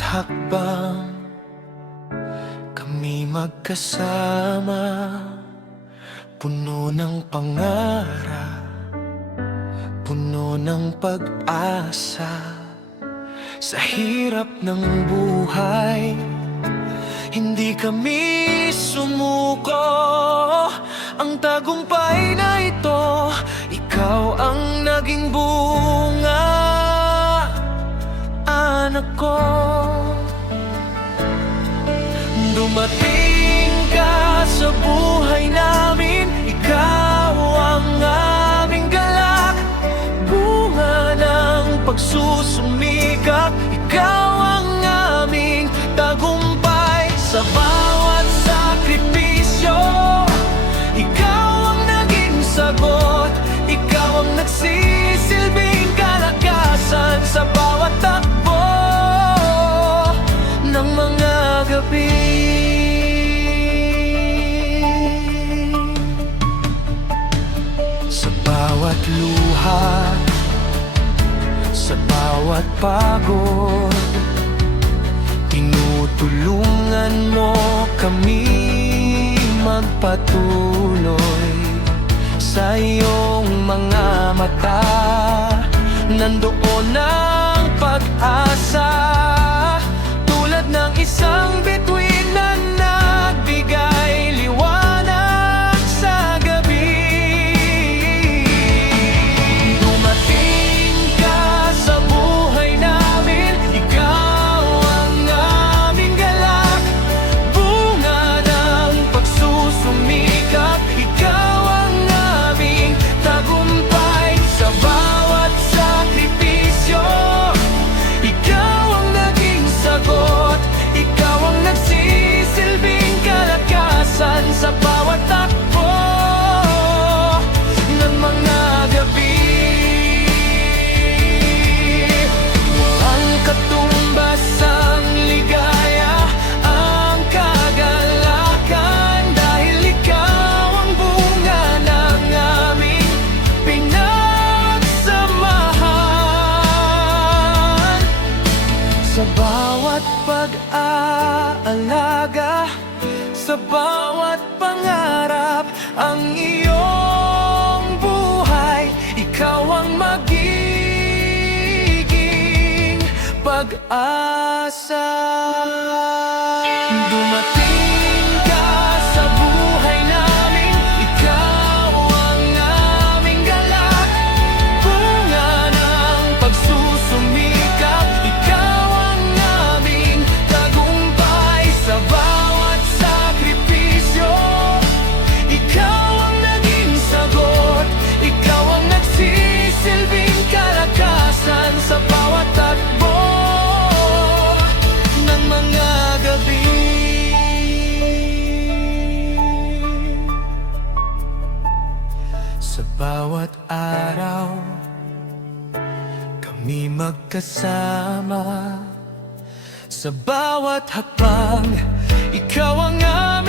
hakbang kami magkasama, puno ng pangarap, puno ng pag-asa. Sa hirap ng buhay, hindi kami sumuko. Ang tagumpay na ito, ikaw ang naging bunga, anak ko. Dumating ka sa buhay namin, ikaw ang aming galak, bunga ng pagsusumikap, ikaw ang aming tagumpay. Sa bawat sakripisyo, ikaw ang naging sagot, ikaw ang nagsisilbing kalakasan sa bawat takbo ng mga gabi. Sa bawat luha, sa bawat pagod, tinutulungan mo kami magpatuloy. Sa iyong mga mata, nandoon ang pag-asa, tulad ng isang bituin na nagbigay liwanag sa gabi. Dumating ka sa buhay namin, ikaw ang aming galak, bunga ng pagsusumikap, ikaw ang aming tagumpay. Sa bawat sakripisyo, ikaw ang naging sagot, ikaw ang nagsisilbing kalakasan sa bawat takbo ng mga gabi. Walang katumbas ang ligaya, ang kagalakan, dahil ikaw ang bunga ng aming pinagsamahan. Sa bawat pag-aalaga, sa bawat pangarap, ang iyong buhay, ikaw ang magiging pag-asa. Dumating ka sa buhay namin, ikaw ang aming galak, bunga ng pagsusumikap, ikaw ang aming tagumpay. Sa bawat sakripisyo, ikaw ang naging sagot, ikaw ang nagsisilbing kalakasan sa bawat takbo ng mga gabi. Sa bawat araw, kami magkasama. Sa bawat hakbang, ikaw ang aming